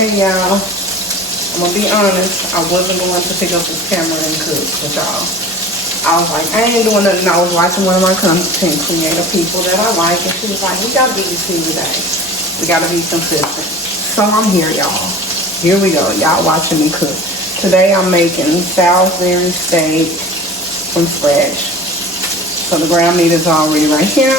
Hey y'all, I'm gonna be honest, I wasn't going to pick up this camera and cook with y'all. I was like, I ain't doing nothing. I was watching one of my content creator people that I like, and she was like, we gotta be eating today. We gotta be consistent. So I'm here, y'all. Here we go. Y'all watching me cook. Today I'm making Salisbury steak from scratch. So the ground meat is already right here.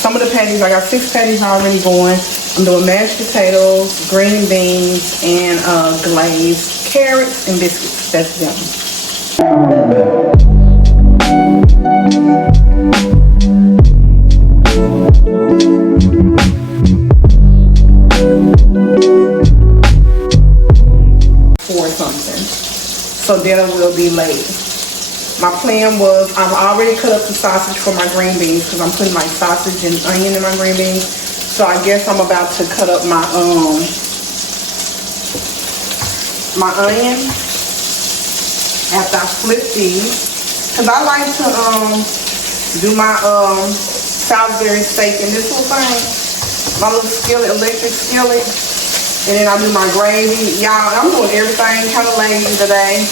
Some of the patties, I got 6 patties already going. I'm doing mashed potatoes, green beans, and glazed carrots and biscuits. That's them. 4 something. So dinner will be late. My plan was, I've already cut up the sausage for my green beans because I'm putting like sausage and onion in my green beans. So I guess I'm about to cut up my my onion after I flip these. Cause I like to do my Salisbury steak in this little thing. My little skillet, electric skillet. And then I do my gravy. Y'all, I'm doing everything kind of lazy today.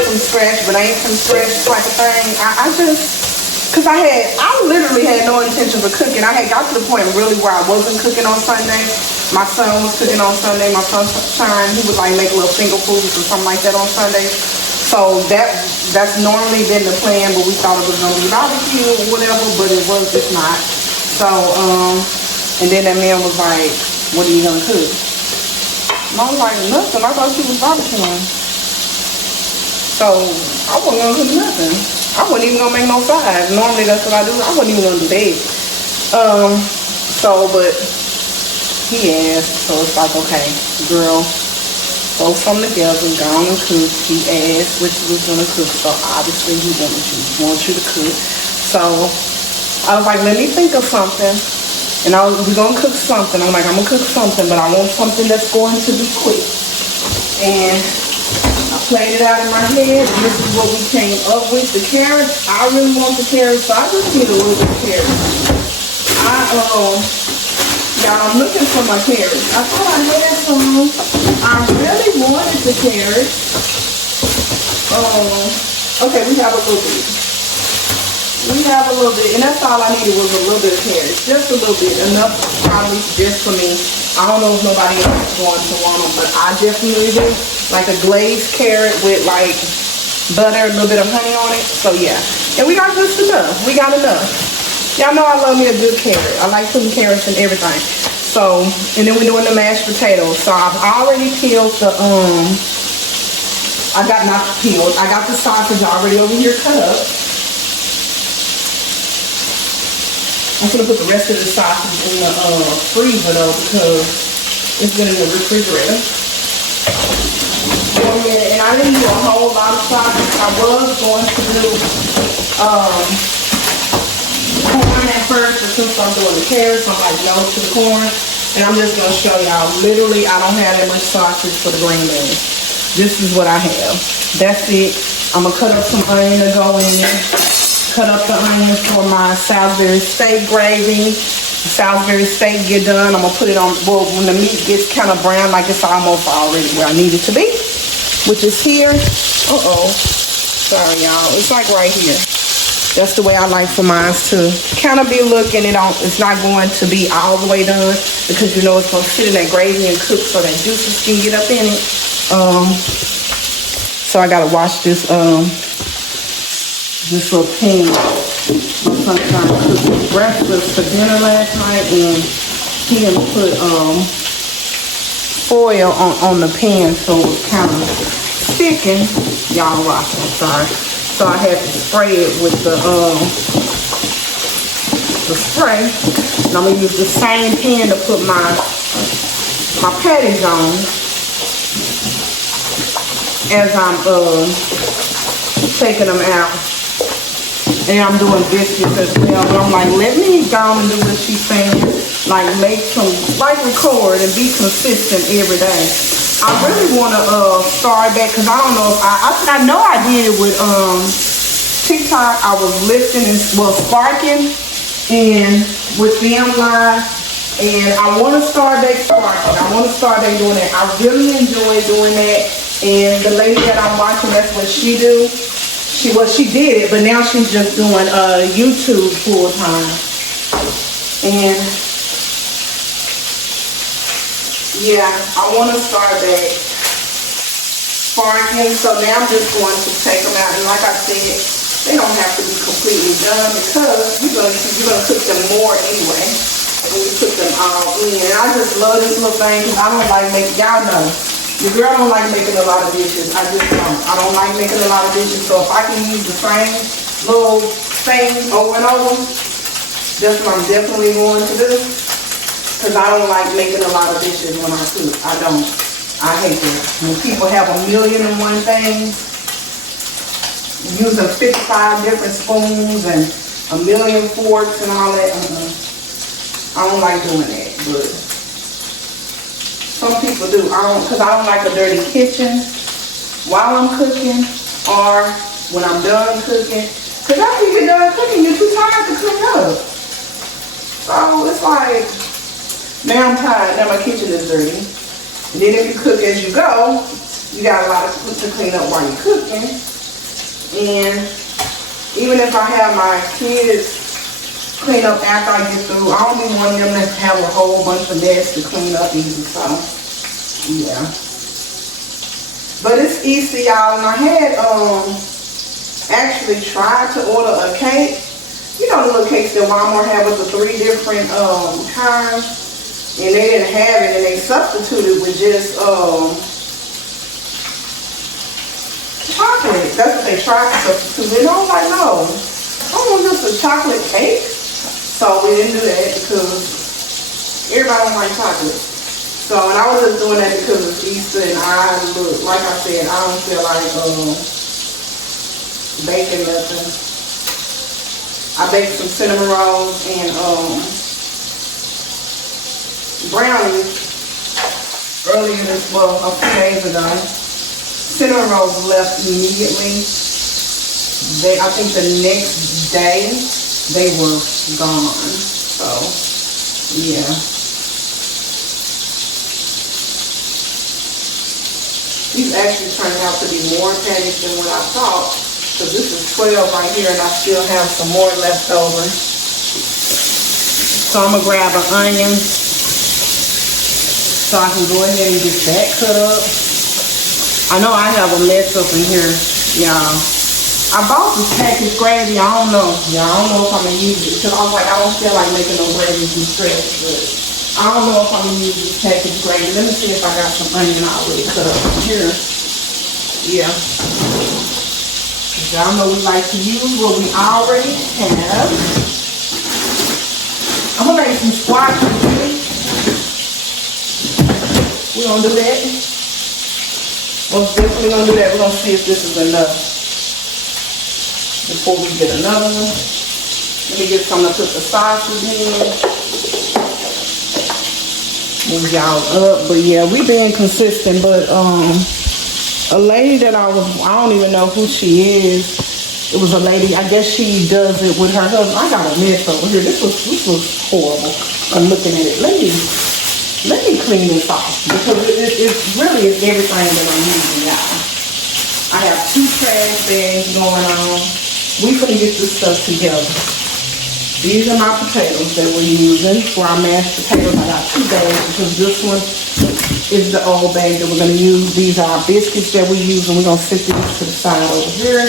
From scratch, but ain't from scratch type of thing. I just, cause I literally had no intentions of cooking. I had got to the point really where I wasn't cooking on Sunday. My son was cooking on Sunday. My son Shine, he would like make little finger foods or something like that on Sunday. So that's normally been the plan, but we thought it was gonna be barbecue or whatever, but it was just not. So and then that man was like, "What are you gonna cook?" And I was like, "Nothing. I thought you was barbecuing." So I wasn't gonna cook nothing. I wasn't even gonna make no sides. Normally that's what I do. I wasn't even gonna do that. But he asked, so it's like, okay, girl, both from together, go on and cook. He asked what you was gonna cook, so obviously he wants you to cook. So I was like, let me think of something. And we're gonna cook something. I'm like, I'm gonna cook something, but I want something that's going to be quick. And I played it out in my head, and this is what we came up with. The carrots, I really want the carrots, so I just need a little bit of carrots. Y'all, I'm looking for my carrots. I thought I had some. I really wanted the carrots. Okay, we have a little bit. And that's all I needed was a little bit of carrots. Just a little bit, enough probably just for me. I don't know if nobody else is going to want them, but I definitely do. Like a glazed carrot with like butter, a little bit of honey on it. So yeah. And we got just enough. We got enough. Y'all know I love me a good carrot. I like putting carrots in everything. So, and then we're doing the mashed potatoes. So I've already peeled the, I got the sausage already over here cut up. I'm gonna put the rest of the sausage in the freezer though because it's been in the refrigerator. And I didn't do a whole lot of sausage. I was going to do corn at first, but since I'm doing the carrots, I'm like no to the corn. And I'm just gonna show y'all. Literally, I don't have that much sausage for the green beans. This is what I have. That's it. I'm gonna cut up some onion to go in there. Cut up the onions for my Salisbury steak gravy. The Salisbury steak get done. I'm gonna put it on, well, when the meat gets kind of brown, like it's almost already where I need it to be, which is here. Sorry y'all, it's like right here. That's the way I like for mine to kind of be looking. It's not going to be all the way done because you know it's gonna sit in that gravy and cook so that juices can get up in it. So I gotta wash this little pan. My son tried to cook breakfast for dinner last night, and he didn't put foil on the pan, so it was kind of sticking. Y'all watch, I'm sorry. So I had to spray it with the spray. And I'm gonna use the same pan to put my patties on as I'm taking them out. And I'm doing biscuits as well. But I'm like, let me go and do what she's saying. Like record and be consistent every day. I really want to start back because I don't know if I know I did it with TikTok. I was lifting and sparking and with them live And I want to start back sparking. I want to start back doing that. I really enjoy doing that. And the lady that I'm watching, that's what she do. She did it, but now she's just doing YouTube full time. And yeah, I want to start back sparking. So now I'm just going to take them out. And like I said, they don't have to be completely done because you're gonna cook them more anyway. When you put them all in. And I just love this little thing because I don't like making, y'all know, your girl don't like making a lot of dishes. I just don't. I don't like making a lot of dishes. So if I can use the same little thing over and over, that's what I'm definitely going to do. Because I don't like making a lot of dishes when I cook. I don't. I hate that. When people have 1,000,001 things, using 55 different spoons and 1,000,000 forks and all that. I don't like doing that, but some people do. Because I don't like a dirty kitchen while I'm cooking or when I'm done cooking. Because after you get done cooking, you're too tired to clean up. So it's like, now I'm tired. Now my kitchen is dirty. And then if you cook as you go, you got a lot of to clean up while you're cooking. And even if I have my kids clean up after I get through, I don't be wanting them to have a whole bunch of mess to clean up easy. So yeah, but it's Easter, y'all, and I had actually tried to order a cake. You know the little cakes that Walmart have with the 3 different kinds, and they didn't have it, and they substituted with just chocolate. That's what they tried to substitute. And I was like, no, I want just a chocolate cake. So we didn't do that because everybody don't like chocolate. So, and I was just doing that because it's Easter, and like I said, I don't feel like baking nothing. I baked some cinnamon rolls and brownies earlier a few days ago. Cinnamon rolls left immediately. I think the next day they were gone. So yeah. These actually turned out to be more patties than what I thought. Because this is 12 right here and I still have some more left over. So I'm going to grab an onion so I can go ahead and get that cut up. I know I have a mess up in here, y'all. I bought this packaged gravy. I don't know. Yeah, I don't know if I'm going to use it. Because I was like, I don't feel like making no gravy from scratch. But I don't know if I'm going to use this packaged gravy. Let me see if I got some onion already cut up in here. Yeah. Y'all know we like to use what we already have. I'm going to make some squash and chili. We're going to do that. Most definitely going to do that. We're going to see if this is enough before we get another one. Let me get some to put the sausage in. Move y'all up. But yeah, we being consistent. But a lady that I don't even know who she is. It was a lady, I guess she does it with her husband. I got a mess over here. This was horrible. I'm looking at it. Let me clean this off because it really is everything that I'm using, y'all. I have 2 trash bags going on. We're gonna get this stuff together. These are my potatoes that we're using for our mashed potatoes. I got 2 bags because this one is the old bag that we're gonna use. These are our biscuits that we use, and we're gonna sit these to the side over here.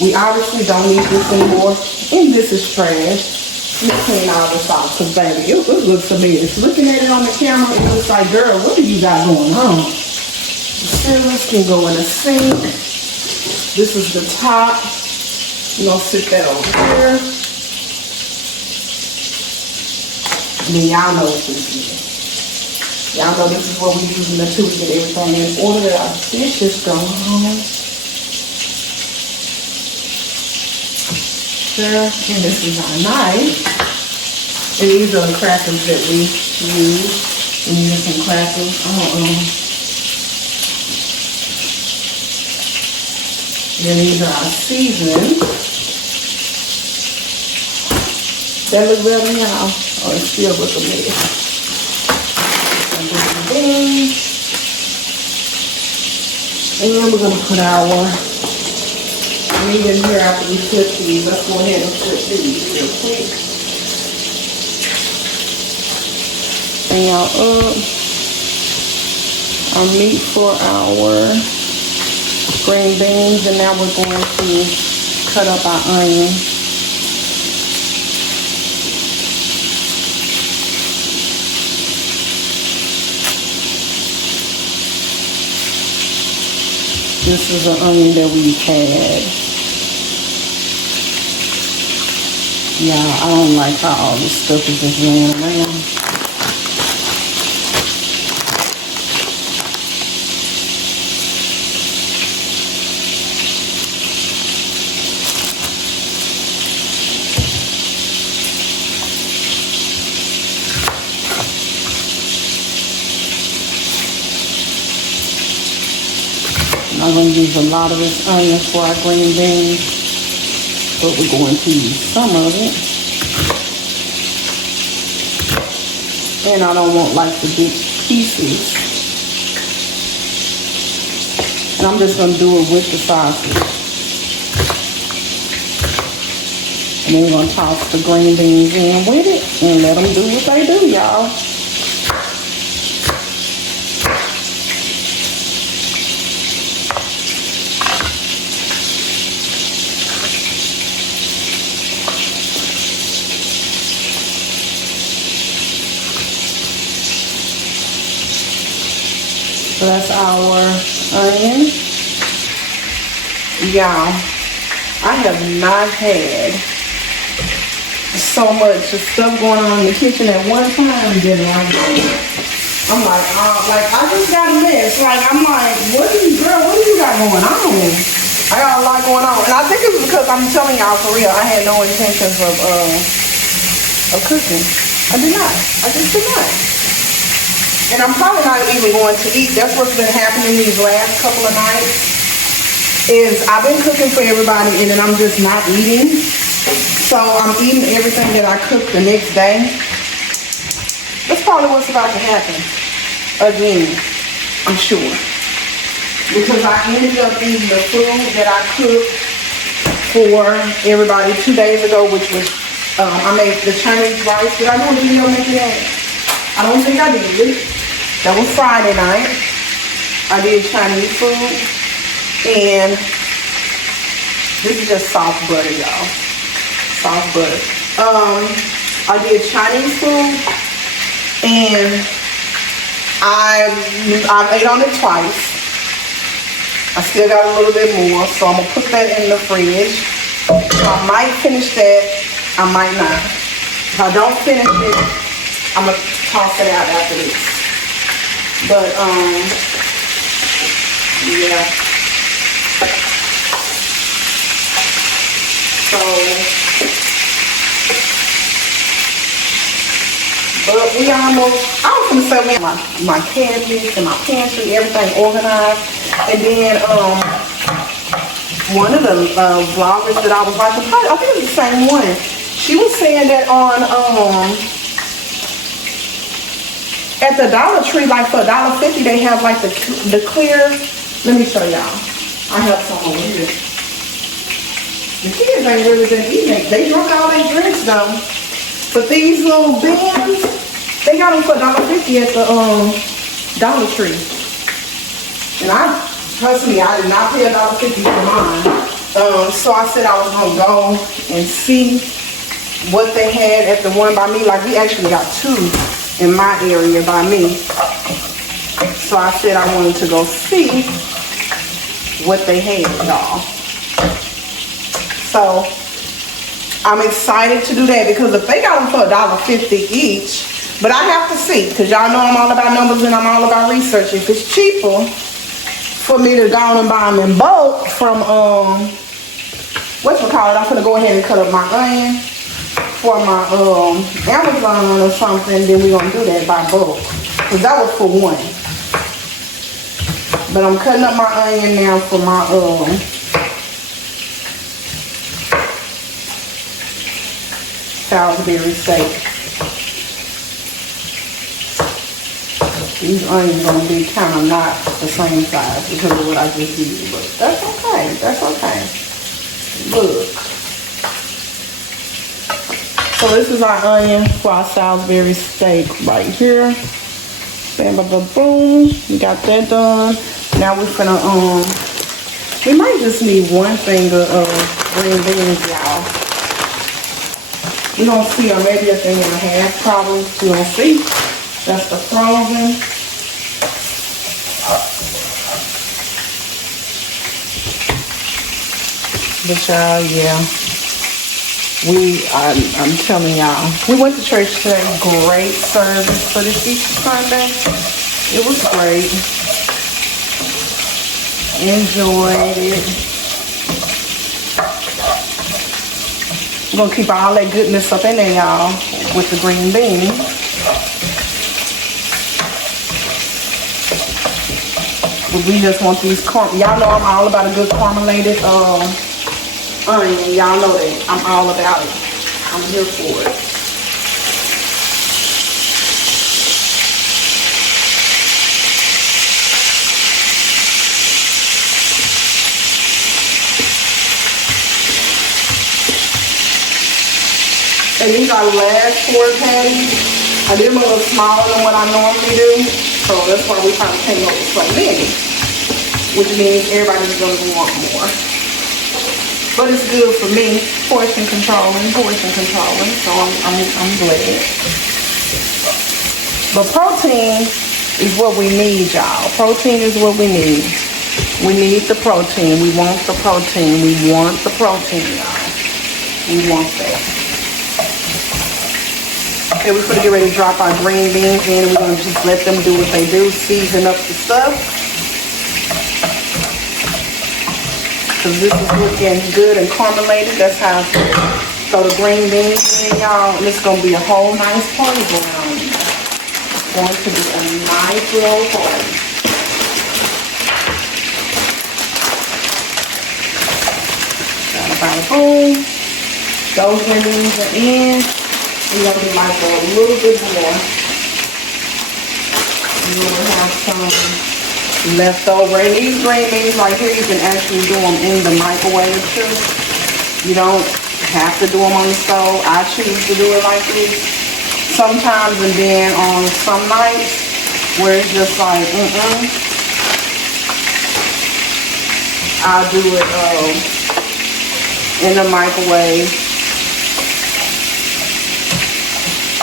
We obviously don't need this anymore, and this is trash. Let me clean all this off, because baby, it looks amazing. Looking at it on the camera, it looks like, girl, what do you got going on? The ceilings can go in the sink. This is the top. We're gonna sit that over here. And then y'all know what this is. Y'all know this is what we're using to get everything in order that our dishes go on. Sure, and this is our knife. And these are the crackers that we use. We use some crackers. And these are our seasonings. That look better now. Oh, it still looks a mess. beans. And we're gonna put our meat in here after we flip these. Let's go ahead and flip these real quick. Bring out our meat for our green beans, and now we're going to cut up our onion. This is an onion that we've had. Yeah, I don't like how all this stuff is just laying around. I'm going to use a lot of this onion for our green beans, but we're going to use some of it. And I don't want like the big pieces. And I'm just going to do it with the sausage. And then we're going to toss the green beans in with it and let them do what they do, y'all. So that's our onion. Y'all, I have not had so much stuff going on in the kitchen at one time that I'm like, I just got a mess. Like, I'm like, what do you got going on? I got a lot going on. And I think it was because I'm telling y'all for real, I had no intentions of cooking. I did not. I just did not. And I'm probably not even going to eat. That's what's been happening these last couple of nights. Is I've been cooking for everybody and then I'm just not eating. So I'm eating everything that I cooked the next day. That's probably what's about to happen. Again, I'm sure. Because I ended up eating the food that I cooked for everybody 2 days ago, which was, I made the Chinese rice. Did I do a video making that? I don't think I did. That was Friday night. I did Chinese food. And this is just soft butter, y'all. Soft butter. I did Chinese food. And I ate on it twice. I still got a little bit more. So I'm going to put that in the fridge. So I might finish that. I might not. If I don't finish it, I'm going to toss it out after this. But, yeah. So, but we almost, I was going to say we have my cabinets and my pantry, everything organized. And then, one of the vloggers that I was watching, I think it was the same one. She was saying that on, at the Dollar Tree, like for $1.50, they have like the clear. Let me show y'all. I have some over here. The kids ain't really been eating. They drunk all their drinks though. But these little bins, they got them for $1.50 at the Dollar Tree. And trust me, I did not pay $1.50 for mine. So I said I was gonna go and see what they had at the one by me. Like we actually got two in my area by me. So I said I wanted to go see what they had, y'all. So I'm excited to do that because if they got them for $1.50 each, but I have to see because y'all know I'm all about numbers and I'm all about research. If it's cheaper for me to go and buy them in bulk from whatchamacallit, I'm gonna go ahead and cut up my onion for my Amazon or something, then we're gonna do that by bulk. Cause that was for one. But I'm cutting up my onion now for my Salisbury steak. These onions gonna be kind of not the same size because of what I just did, but that's okay. That's okay. Look. So this is our onion for our Salisbury steak right here. Bam, bam, bam, boom. We got that done. Now we're gonna we might just need one finger of green beans, y'all. You don't see, or maybe a thing and a half, probably. You don't see. That's the frozen. But y'all, yeah. I'm telling y'all, we went to church today. Great service for this Easter Sunday. It was great. Enjoyed it. I'm gonna keep all that goodness up in there, y'all, with the green beans. But we just want these y'all know I'm all about a good caramelated onion. Y'all know that. I'm all about it. I'm here for it. And these are the last 4 patties. I did them a little smaller than what I normally do. So that's why we kind of came up with so many. Which means everybody's going to want more. But it's good for me, portion controlling, so I'm glad. But protein is what we need, y'all. Protein is what we need. We need the protein. We want the protein. We want the protein, y'all. We want that. Okay, we're going to get ready to drop our green beans in. We're going to just let them do what they do, season up the stuff. Because this is looking good and caramelated. That's how I feel. So the green beans in, y'all, and it's going to be a whole nice party brown. It's going to be a nice little party. Bada boom. Those green beans are in. We're going to do like a little bit more. And we'll have some left over. And these green beans right here, you can actually do them in the microwave too. You don't have to do them on the stove. I choose to do it like this sometimes, and then on some nights where it's just like I'll do it in the microwave.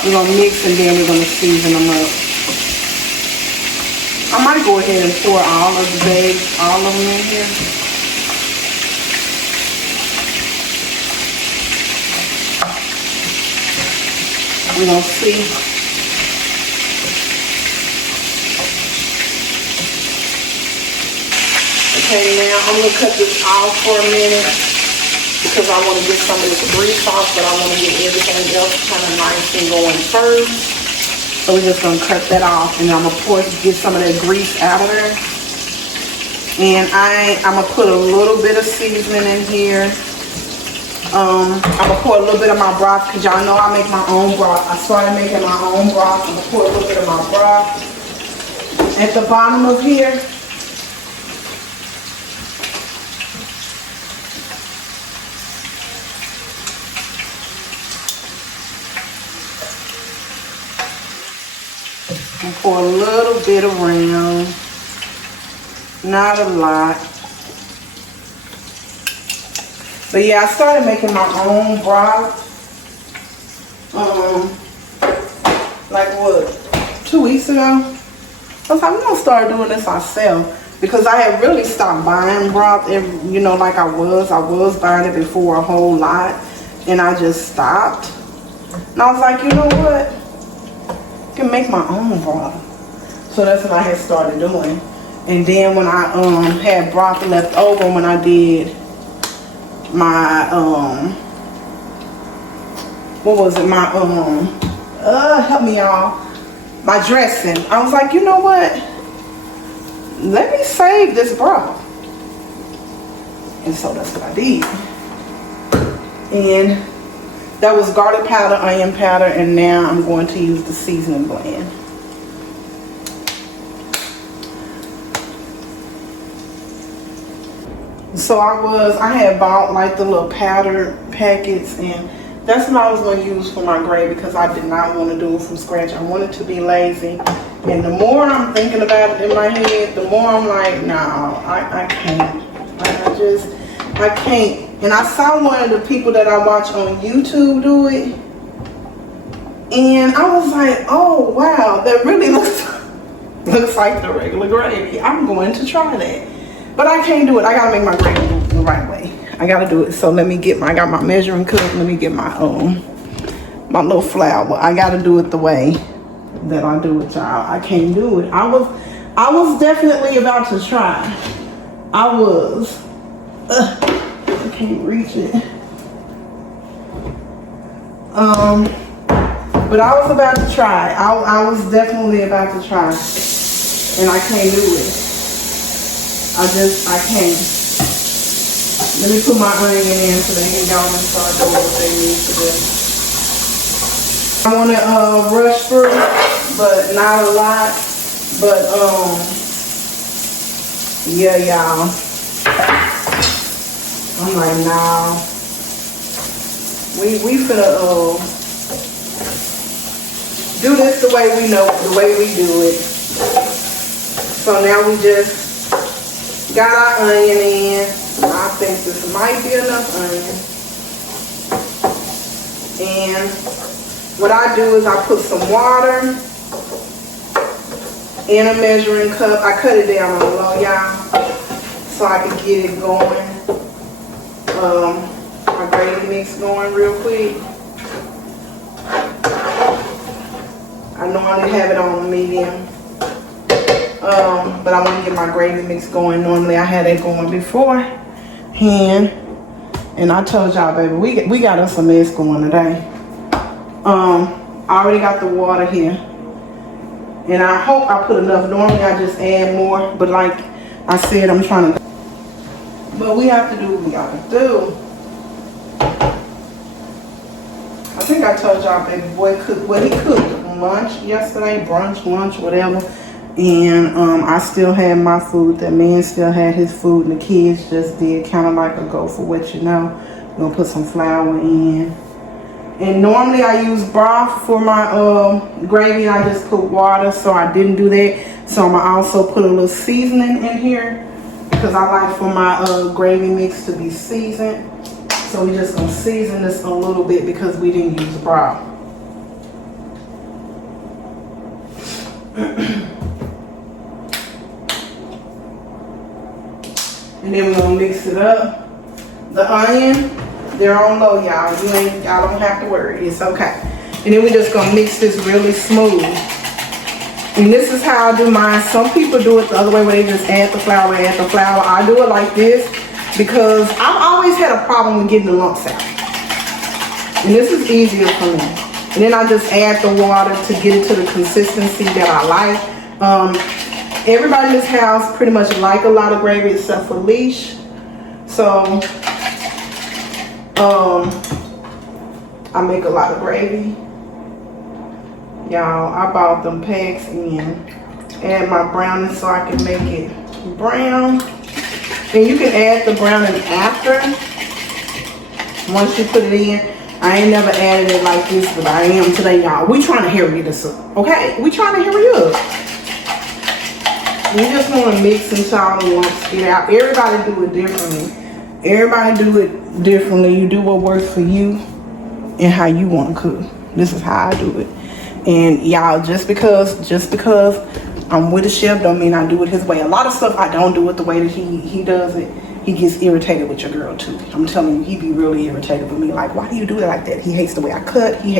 We're gonna mix and then we're gonna season them up. I might go ahead and pour all of the bags, all of them in here. We're going to see. Okay, now I'm going to cut this off for a minute because I want to get some of this grease off, but I want to get everything else kind of nice and going first. So we're just going to cut that off, and I'm going to get some of that grease out of there. And I'm going to put a little bit of seasoning in here. I'm going to pour a little bit of my broth, because y'all know I make my own broth. I started making my own broth. I'm going to pour a little bit of my broth at the bottom of here. And pour a little bit around, not a lot. But yeah, I started making my own broth, like what, 2 weeks ago? I was like, I'm gonna start doing this myself, because I had really stopped buying broth, you know, like I was buying it before a whole lot, and I just stopped. And I was like, you know what? I can make my own broth. So that's what I had started doing. And then when I had broth left over when I did my what was it, my help me y'all, my dressing, I was like, you know what, let me save this broth. And so that's what I did. And that was garlic powder, onion powder, and now I'm going to use the seasoning blend. So I had bought like the little powder packets, and that's what I was going to use for my gravy because I did not want to do it from scratch. I wanted to be lazy. And the more I'm thinking about it in my head, the more I'm like, no, I can't. I can't. And I saw one of the people that I watch on YouTube do it. And I was like, oh, wow, that really looks like the regular gravy. I'm going to try that. But I can't do it. I gotta make my gravy the right way. I gotta do it. So let me get I got my measuring cup. Let me get my my little flour. I gotta do it the way that I do it, y'all. I can't do it. I was definitely about to try. I was. I can't reach it. But I was about to try. I was definitely about to try, and I can't do it. I can't. Let me put my onion in so they can go and start doing what they need to do. I want to rush through, but not a lot. But yeah, y'all. I'm like, nah. We finna do this the way we know, the way we do it. So now we just got our onion in. I think this might be enough onion. And what I do is I put some water in a measuring cup. I cut it down on low, y'all, so I can get it going. My gravy mix going real quick. I normally have it on medium. But I want to get my gravy mix going. Normally I had it going beforehand. And I told y'all, baby, we got us a mess going today. I already got the water here. And I hope I put enough. Normally I just add more. But like I said, I'm trying to. But we have to do what we gotta do. I think I told y'all, baby boy cooked what he cooked. Lunch yesterday, brunch, lunch, whatever. And I still had my food. That man still had his food, and the kids just did kind of like a go for what you know. We're gonna put some flour in. And normally I use broth for my gravy, and I just put water, so I didn't do that. So I'm gonna also put a little seasoning in here because I like for my gravy mix to be seasoned. So we're just gonna season this a little bit because we didn't use broth. And then we're gonna mix it up. The onion, they're on low, y'all. Y'all don't have to worry. It's okay. And then we're just gonna mix this really smooth. And this is how I do mine. Some people do it the other way where they just add the flour, I do it like this because I've always had a problem with getting the lumps out. And this is easier for me. And then I just add the water to get it to the consistency that I like. Everybody in this house pretty much like a lot of gravy except for Leash. So I make a lot of gravy. Y'all, I bought them packs in. Add my browning so I can make it brown. And you can add the browning after. Once you put it in. I ain't never added it like this, but I am today, y'all. We trying to hurry this up, okay? We trying to hurry up. We just want to mix until all the lumps get out. Everybody do it differently. Everybody do it differently. You do what works for you and how you want to cook. This is how I do it. And y'all, just because I'm with a chef don't mean I do it his way. A lot of stuff I don't do it the way that he does it. He gets irritated with your girl too. I'm telling you, he be really irritated with me. Like, why do you do it like that? He hates the way I cut. He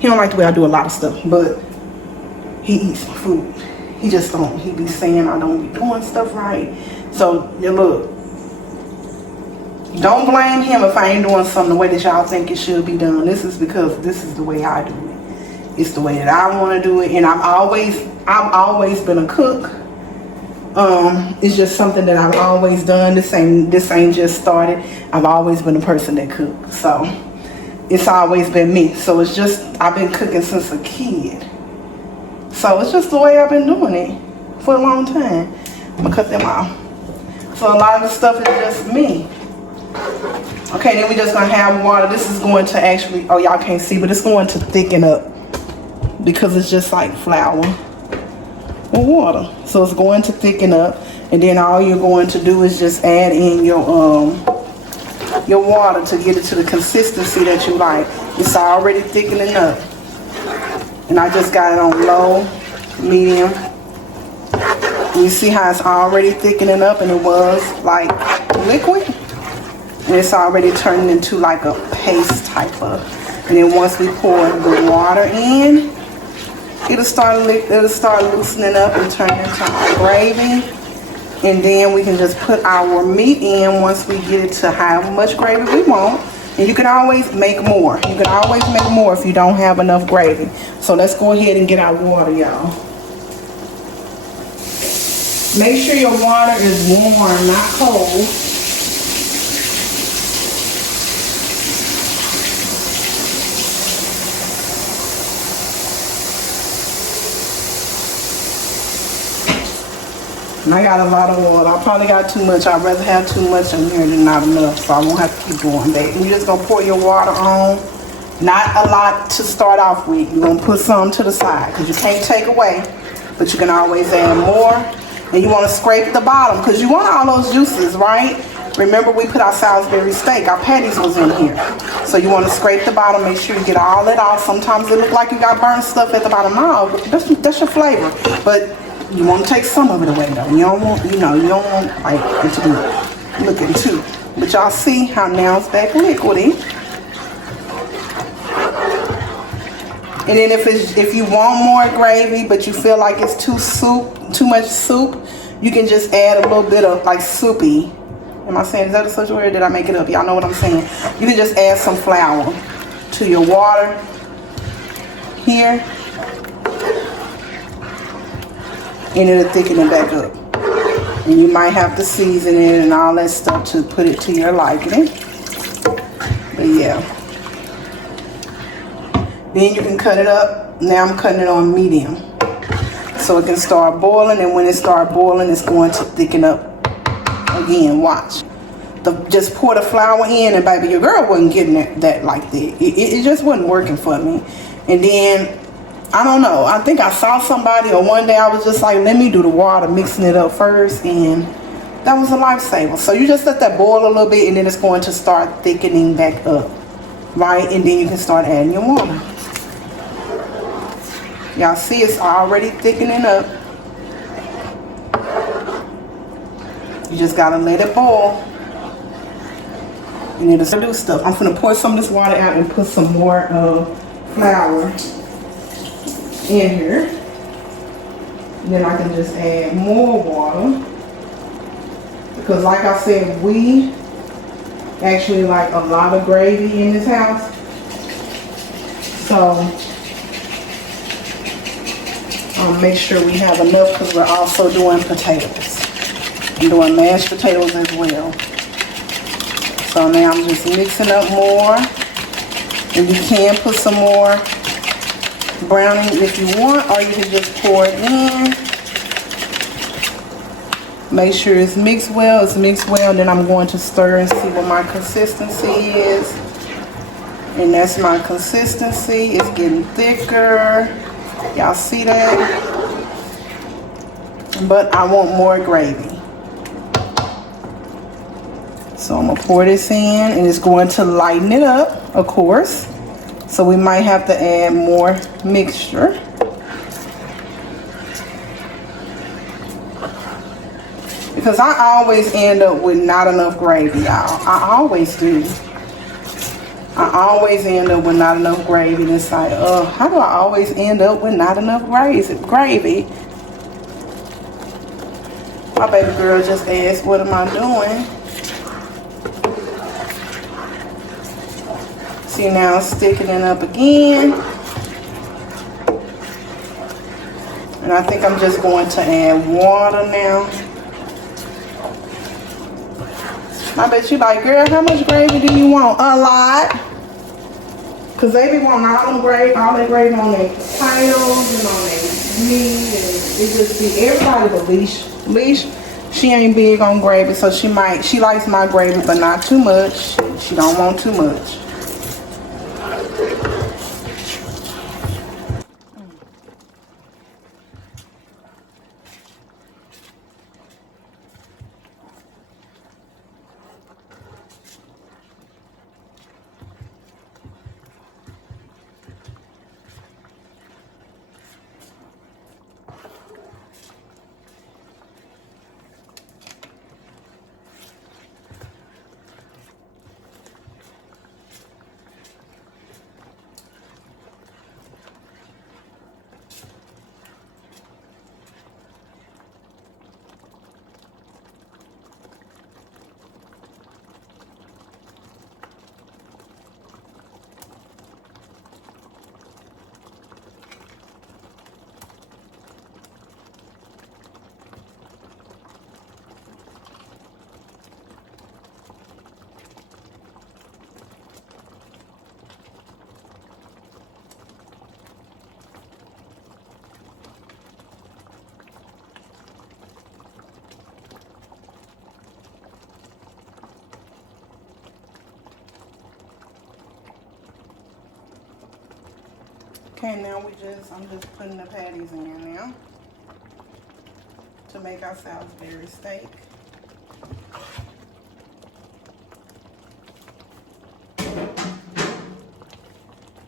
don't like the way I do a lot of stuff. But he eats my food. He just don't. He be saying I don't be doing stuff right. So, yeah, look. Don't blame him if I ain't doing something the way that y'all think it should be done. This is because this is the way I do it. It's the way that I want to do it. And I've always been a cook. It's just something that I've always done. This ain't just started. I've always been a person that cooks. So, it's always been me. So, it's just, I've been cooking since a kid. So it's just the way I've been doing it for a long time. I'm gonna cut them off. So a lot of the stuff is just me. Okay, then we just gonna have water. This is going to actually, oh y'all can't see, but it's going to thicken up because it's just like flour with water. So it's going to thicken up, and then all you're going to do is just add in your water to get it to the consistency that you like. It's already thickening up. And I just got it on low, medium. And you see how it's already thickening up, and it was like liquid. And it's already turning into like a paste type of. And then once we pour the water in, it'll start loosening up and turning into our gravy. And then we can just put our meat in once we get it to how much gravy we want. And you can always make more. You can always make more if you don't have enough gravy. So let's go ahead and get our water, y'all. Make sure your water is warm, not cold. And I got a lot of water. I probably got too much. I'd rather have too much in here than not enough. So I won't have to keep going back. You're just going to pour your water on. Not a lot to start off with. You're going to put some to the side because you can't take away. But you can always add more. And you want to scrape the bottom because you want all those juices, right? Remember we put our Salisbury steak. Our patties was in here. So you want to scrape the bottom. Make sure you get all that off. Sometimes it look like you got burnt stuff at the bottom. No, that's your flavor. But you want to take some of it away though. You don't want, you don't want like it to be looking too. But y'all see how now it's back liquidy. And then if you want more gravy, but you feel like it's too much soup, you can just add a little bit of like soupy. Am I saying, is that a such word? Did I make it up? Y'all know what I'm saying. You can just add some flour to your water here. And it'll thicken it back up. And you might have to season it and all that stuff to put it to your liking. But yeah. Then you can cut it up. Now I'm cutting it on medium. So it can start boiling, and when it starts boiling, it's going to thicken up. Again, watch. Just pour the flour in, and baby, your girl wasn't getting that like that. It just wasn't working for me. And then I don't know. I think I saw somebody, or one day I was just like, let me do the water, mixing it up first, and that was a lifesaver. So you just let that boil a little bit, and then it's going to start thickening back up, right? And then you can start adding your water. Y'all see it's already thickening up. You just gotta let it boil, and it'll do stuff. I'm gonna pour some of this water out and put some more flour in here. And then I can just add more water, because like I said, we actually like a lot of gravy in this house. So make sure we have enough, because we're also doing potatoes. I'm doing mashed potatoes as well. So now I'm just mixing up more, and you can put some more browning if you want, or you can just pour it in. Make sure it's mixed well. And then I'm going to stir and see what my consistency is. And that's my consistency. It's getting thicker. Y'all see that? But I want more gravy. So I'm gonna pour this in, and it's going to lighten it up, of course. So we might have to add more mixture. Because I always end up with not enough gravy, y'all. I always do. I always end up with not enough gravy. And it's like, how do I always end up with not enough gravy? My baby girl just asked, what am I doing? See, now it's thickening up again. And I think I'm just going to add water now. I bet you like, girl, how much gravy do you want? A lot. Because they be wanting all that gravy on their potatoes and on their meat. And it just be everybody but Leash. Leash, She ain't big on gravy, so she likes my gravy, but not too much. She don't want too much. Okay, now I'm just putting the patties in now to make our Salisbury steak.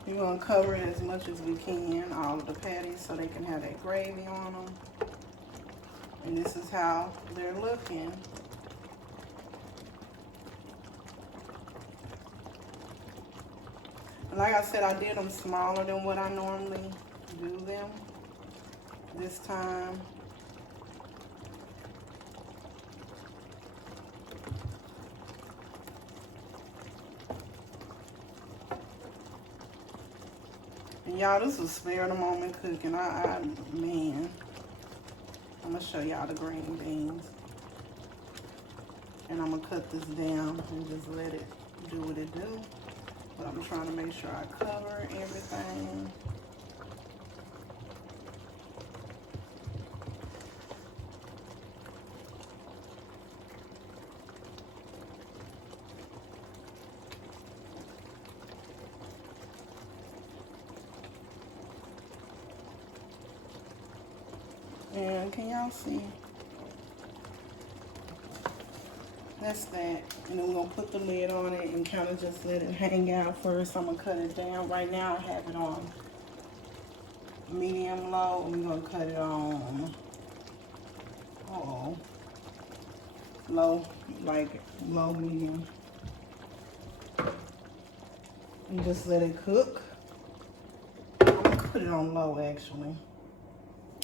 We're gonna cover it as much as we can, all of the patties, so they can have that gravy on them. And this is how they're looking. Like I said, I did them smaller than what I normally do them this time. And y'all, this is spare the moment cooking. Man, I'm gonna show y'all the green beans. And I'm gonna cut this down and just let it do what it do. But I'm trying to make sure I cover everything. And can y'all see? That's that. And then we're going to put the lid on it and kind of just let it hang out first. I'm going to cut it down. Right now I have it on medium low. And we're going to cut it on low, like low medium. And just let it cook. I'm going to put it on low actually.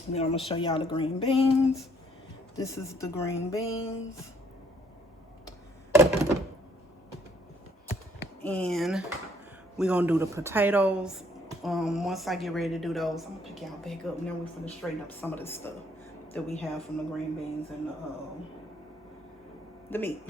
And then I'm going to show y'all the green beans. This is the green beans. And we're gonna do the potatoes. Once I get ready to do those, I'm gonna pick y'all back up. Now we're gonna straighten up some of the stuff that we have from the green beans and the meat.